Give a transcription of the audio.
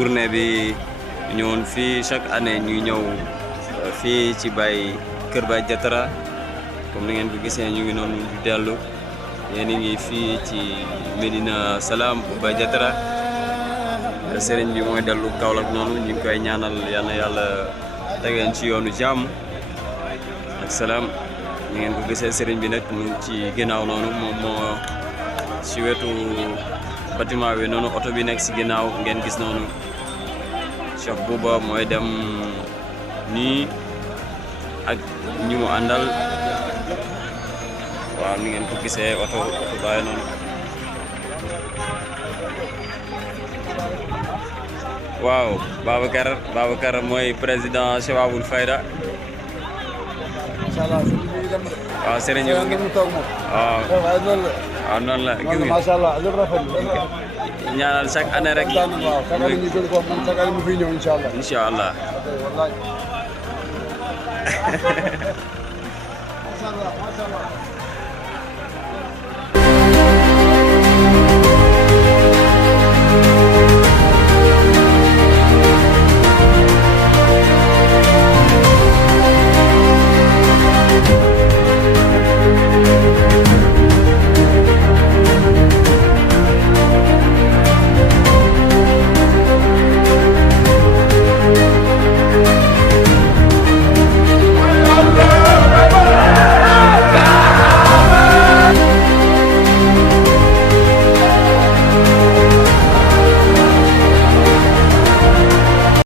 tournée bi ñëwoon fii chaque année ñuy ñëw fii ci Baye Kër Baye Diatara comme ni ngeen ko gisee ñu ngi noonu di dellu yéen a ngi fii ci Medina Salaam Baye Diatara sëriñ bi mooy dellu Kaolack noonu ñu ngi koy ñaanal yal na yàlla tegeen ci yoonu jàmm ak salaam ni ngeen ko gisee sëriñ bi nag mu ngi ci ginnaaw noonu moom moo ci wetu bâtiment bi noonu oto bi nekk si ginnaaw ngeen gis noonu Cheikh Bouba mooy dem nii ak ñi mu àndal waaw ni ngeen ko gisee oto bàyyi noonu waaw Babacar mooy président Shababul Fayda waaw sëriñ bi waaw noonu la gis nga macha allah lépp rafet ñaanal chaque année rek waaw chaque année ñu gën ko man chaque année mu fiy ñëw incha allah incha allah wallahi macha allah